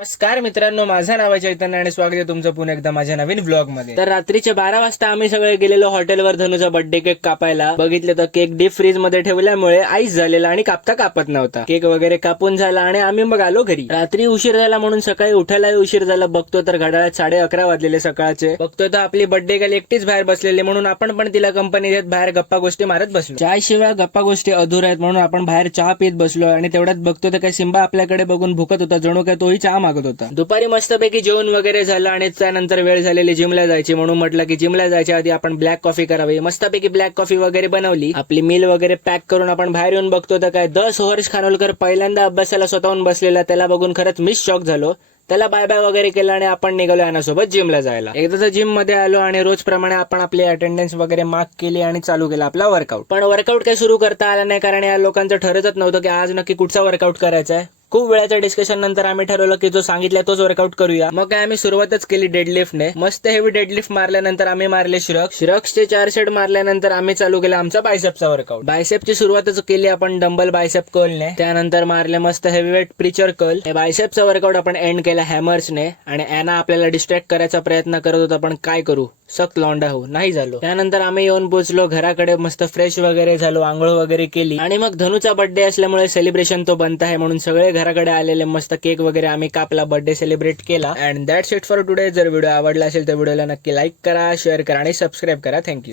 नमस्कार मित्रांनो, माझं नाव आहे चैतन्य आणि स्वागत आहे तुमचं पुन्हा एकदा माझ्या नवीन व्लॉग मध्ये। तर रात्रीचे 12 वाजता आम्ही सगळे गेलेलो हॉटेलवर धनुचा बर्थडे केक कापायला। बघितलं तर केक डीप फ्रीज मध्ये ठेवल्यामुळे आईस झालेला आणि कापता कापत नव्हता। केक वगैरे कापून झाला आणि आम्ही मग आलो घरी। रात्री उशीर झाला म्हणून सकाळी उठायलाही उशीर झाला। बघतो तर घड्याळात 11:30 वाजलेले सकाळचे। बघतो तर आपली बर्थडे गर्ल एकटीच बाहेर बसलेली, म्हणून आपण पण तिला कंपनी देत बाहेर गप्पा गोष्टी मारत बसलो। चाय शिवाय गप्पा गोष्टी अधुरा आहेत म्हणून आपण बाहेर चहा पीत बसलो आणि तेवढ्यात बघतो तर काय सिम्बा आपल्याकडे बघून भुकत होता, जणू काय तोही चहा मागत होता। दुपारी मस्तपैकी जेवण वगैरे झालं आणि त्यानंतर वेळ झालेली जिमला जायची, म्हणून म्हटलं की जिमला जायच्या आधी आपण ब्लॅक कॉफी करावी। मस्तपैकी ब्लॅक कॉफी वगैरे बनवली, आपली मील वगैरे पॅक करून आपण बाहेर येऊन बघतो तर काय हर्ष खानोलकर पहिल्यांदा अभ्यासाला स्वतःहून बसलेला। त्याला बघून खरंच मिस शॉक झालो। त्याला बाय बाय वगैरे केलं आणि आपण निघालो यानासोबत जिमला जायला। एकदा तर जिम मध्ये आलो आणि रोज प्रमाणे आपण आपली अटेंडन्स वगैरे मार्क केली आणि चालू केला आपला वर्कआउट। पण वर्कआउट काही सुरू करता आला नाही, कारण या लोकांचं ठरतच नव्हतं की आज नक्की कुठचा वर्कआउट करायचा आहे। खूप वेळाच्या डिस्कशन नंतर आम्ही ठरवलं की जो सांगितलं तोच वर्कआउट करूया। मग काय आम्ही सुरुवातच केली डेडलिफ्टने। मस्त हेवी डेडलिफ्ट मारल्यानंतर आम्ही मारले श्रक्सचे 4 सेट मारल्यानंतर आम्ही चालू केला आमचा बायसेपचा वर्कआउट। बायसेपची सुरुवातच केली आपण डंबल बायसेप कर्लने, त्यानंतर मारले मस्त हेवीवेट प्रीचर कर्ल। बायसेपचा वर्कआउट आपण एंड केला हॅमर्सने आणि ॲना आपल्याला डिस्ट्रॅक्ट करायचा प्रयत्न करत होता, पण काय करू, सक्त लॉन्डा हो नाही झालो। त्यानंतर आम्ही येऊन पोहोचलो घराकडे, मस्त फ्रेश वगैरे झालो, आंघोळ वगैरे केली आणि मग धनुचा बर्थडे असल्यामुळे सेलिब्रेशन तो बनता आहे म्हणून सगळे घराकडे आलेले। मस्त केक वगैरे आम्ही कापला, बर्थडे सेलिब्रेट केला। And that's it for today. जर व्हिडिओ आवडला असेल तर व्हिडिओला नक्की लाईक करा, शेअर करा आणि सबस्क्राईब करा। थँक्यू।